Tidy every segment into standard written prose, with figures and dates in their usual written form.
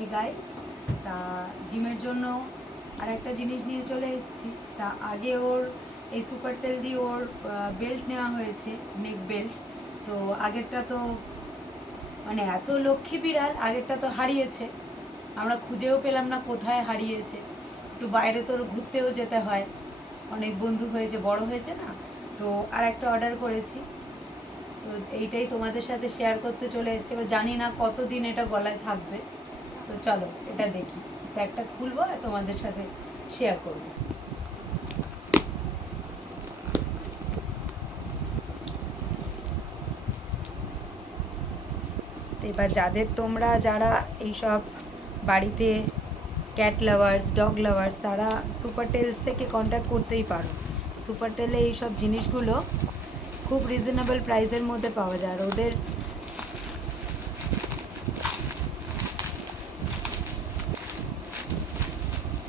Hi guys, তা জিমের জন্য আর একটা জিনিস নিয়ে চলে এসেছি। তা আগে ওর এই সুপার টেল দিয়ে ওর বেল্ট নেওয়া হয়েছে, নেক বেল্ট। তো আগেরটা তো মানে এত লক্ষ্মী বিড়াল, আগেরটা তো হারিয়েছে, আমরা খুঁজেও পেলাম না কোথায় হারিয়েছে। একটু বাইরে তোর ঘুরতেও যেতে হয়, অনেক বন্ধু হয়েছে, বড় হয়েছে না, তো আর একটা অর্ডার করেছি। তো এইটাই তোমাদের সাথে শেয়ার করতে চলে এসেছি। এবার জানি না কতদিন এটা গলায় থাকবে, তো চলো এটা দেখি। ব্যাগটা খুলবো আর তোমাদের সাথে শেয়ার করব। এবার যারা এইসব বাড়িতে ক্যাট লাভার্স, ডগ লাভার্স, তারা সুপার টেলস থেকে কন্ট্যাক্ট করতেই পারো। সুপার টেলে এইসব জিনিসগুলো খুব রিজনেবল প্রাইসের মধ্যে পাওয়া যায়, আর ওদের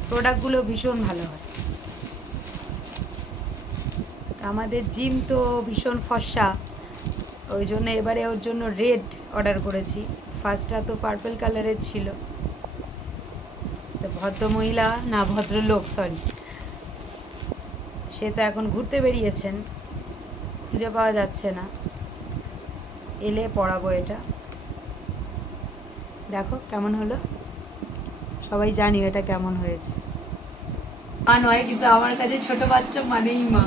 প্রোডাক্টগুলো ভীষণ ভালো হয়। আমাদের জিম তো ভীষণ ফর্সা, ওই জন্য এবারে ওর জন্য রেড অর্ডার করেছি। ফার্স্টটা তো পার্পল কালারের ছিল। তো ভদ্রমহিলা না ভদ্রলোক, সরি, সে তো এখন ঘুরতে বেরিয়েছেন, খুঁজে পাওয়া যাচ্ছে না। এলে পড়াবো এটা। দেখো কেমন হলো, সবাই জানি এটা কেমন হয়েছে। মা নয়, কিন্তু আমার কাছে ছোট বাচ্চা মানেই মা।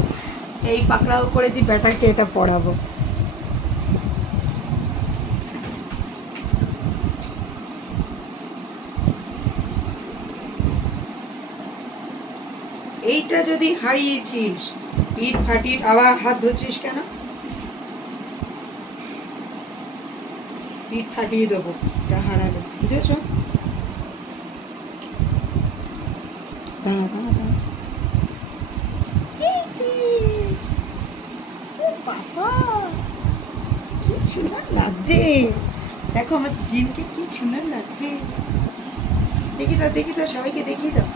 এই পাকড়াও করেছি ব্যাটাকে এটা পড়াবো। এইটা যদি হারিয়েছিস, পিঠ ফাটিয়ে আবার হাত ধরছিস কেন? পিঠ ফাটিয়ে দেবো এটা হারালে, বুঝেছ? দাঁড়া দাঁড়া দাঁড়া, বাবা কি সুন্দর লাগছে। দেখো আমার জিমকে কি সুন্দর লাগছে। দেখি দাও সবাইকে দেখিয়ে দাও।